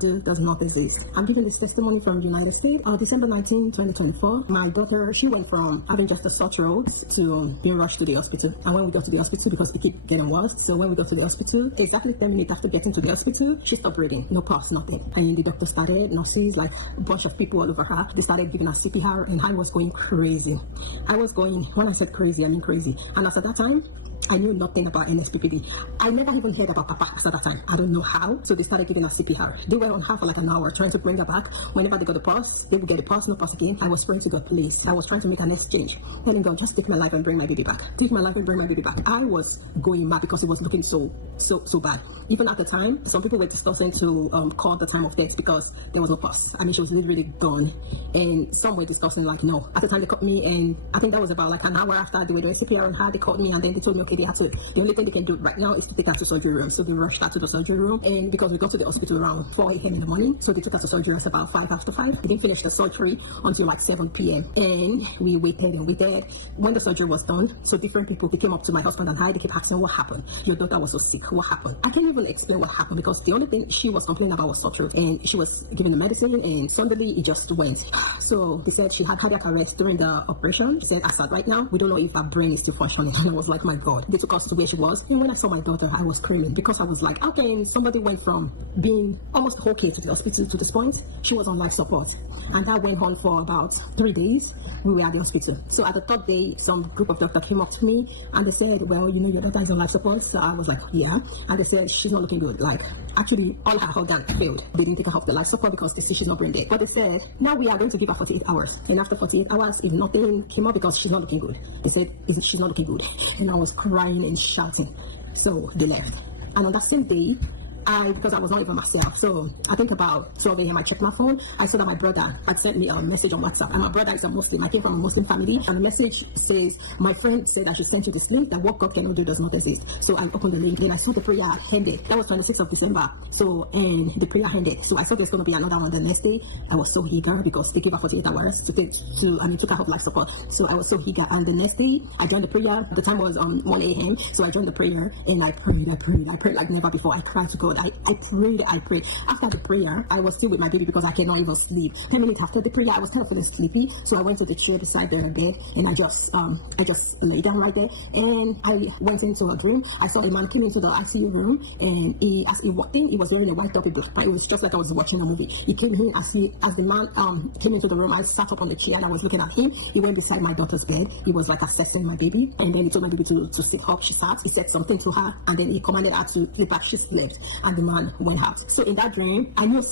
does not exist. I'm giving this testimony from the United States. December 19, 2024, my daughter, she went from having just a sore throat to being rushed to the hospital. And when we got to the hospital, because it kept getting worse, so when we got to the hospital, exactly 10 minutes after getting to the hospital, she stopped breathing. No pulse, nothing. And the doctor started, nurses, like a bunch of people all over her, they started giving her CPR, and I was going crazy. When I said crazy, I mean crazy. And as at that time, I knew nothing about NSPPD. I never even heard about Papa at that time. I don't know how. So they started giving her CPR. They were on her for like an hour trying to bring her back. Whenever they got the pulse, they would get the pulse, no pulse again. I was praying to God, please. I was trying to make an exchange. Telling God, just take my life and bring my baby back. Take my life and bring my baby back. I was going mad because it was looking so bad. Even at the time, some people were discussing to call the time of death because there was no pulse. I mean, she was literally gone. And some were discussing like, no. At the time they called me, and I think that was about like an hour after they were doing CPR on her, they called me, and then they told me, okay, the only thing they can do right now is to take her to surgery room. So they rushed her to the surgery room, and because we got to the hospital around 4 a.m. in the morning, so they took her to surgery at about 5 after 5. They didn't finish the surgery until like 7 p.m. And we waited and waited. When the surgery was done, so different people, they came up to my husband and I, they kept asking, what happened? Your daughter was so sick, what happened? I can't even explain what happened because the only thing she was complaining about was sore throat, and she was given the medicine, and suddenly it just went. So they said she had cardiac arrest during the operation. They said, as of right now, we don't know if her brain is still functioning. And I was like, my God. They took us to where she was. And when I saw my daughter, I was screaming because I was like, how can somebody went from being almost okay to the hospital to this point? She was on life support. And that went on for about 3 days. We were at the hospital. So at the third day, some group of doctors came up to me and they said, well, you know, your daughter is on life support. So I was like, yeah. And they said, she's not looking good. Like, actually, all her organs failed. They didn't take her off the life support because they see she's not brain dead. But they said, now we are going to give her 48 hours. And after 48 hours, if nothing came up because she's not looking good, they said, she's not looking good. And I was crying and shouting. So they left. And on that same day, because I was not even myself, so I think about 12 a.m. I checked my phone. I saw that my brother had sent me a message on WhatsApp, and my brother is a Muslim. I came from a Muslim family, and the message says, my friend said I should send you this link that what God cannot do does not exist. So I opened the link, and I saw the prayer ended. That was 26th of December. So, and the prayer ended. So I thought there's going to be another one the next day. I was so eager because they gave her 48 hours took her off life support. So I was so eager, and the next day I joined the prayer. The time was 1 a.m. So I joined the prayer, and I prayed like never before. I cried to God. I prayed. After the prayer, I was still with my baby because I cannot even sleep. 10 minutes after the prayer, I was kind of feeling sleepy. So I went to the chair beside the bed, and I just lay down right there. And I went into a dream. I saw a man came into the ICU room, and as he walked in, he was wearing a white top. It was just like I was watching a movie. He came in as the man came into the room. I sat up on the chair and I was looking at him. He went beside my daughter's bed. He was like assessing my baby, and then he told my baby to sit up. She sat. He said something to her, and then he commanded her to lay back. She slept, and the man went out. So in that dream, I knew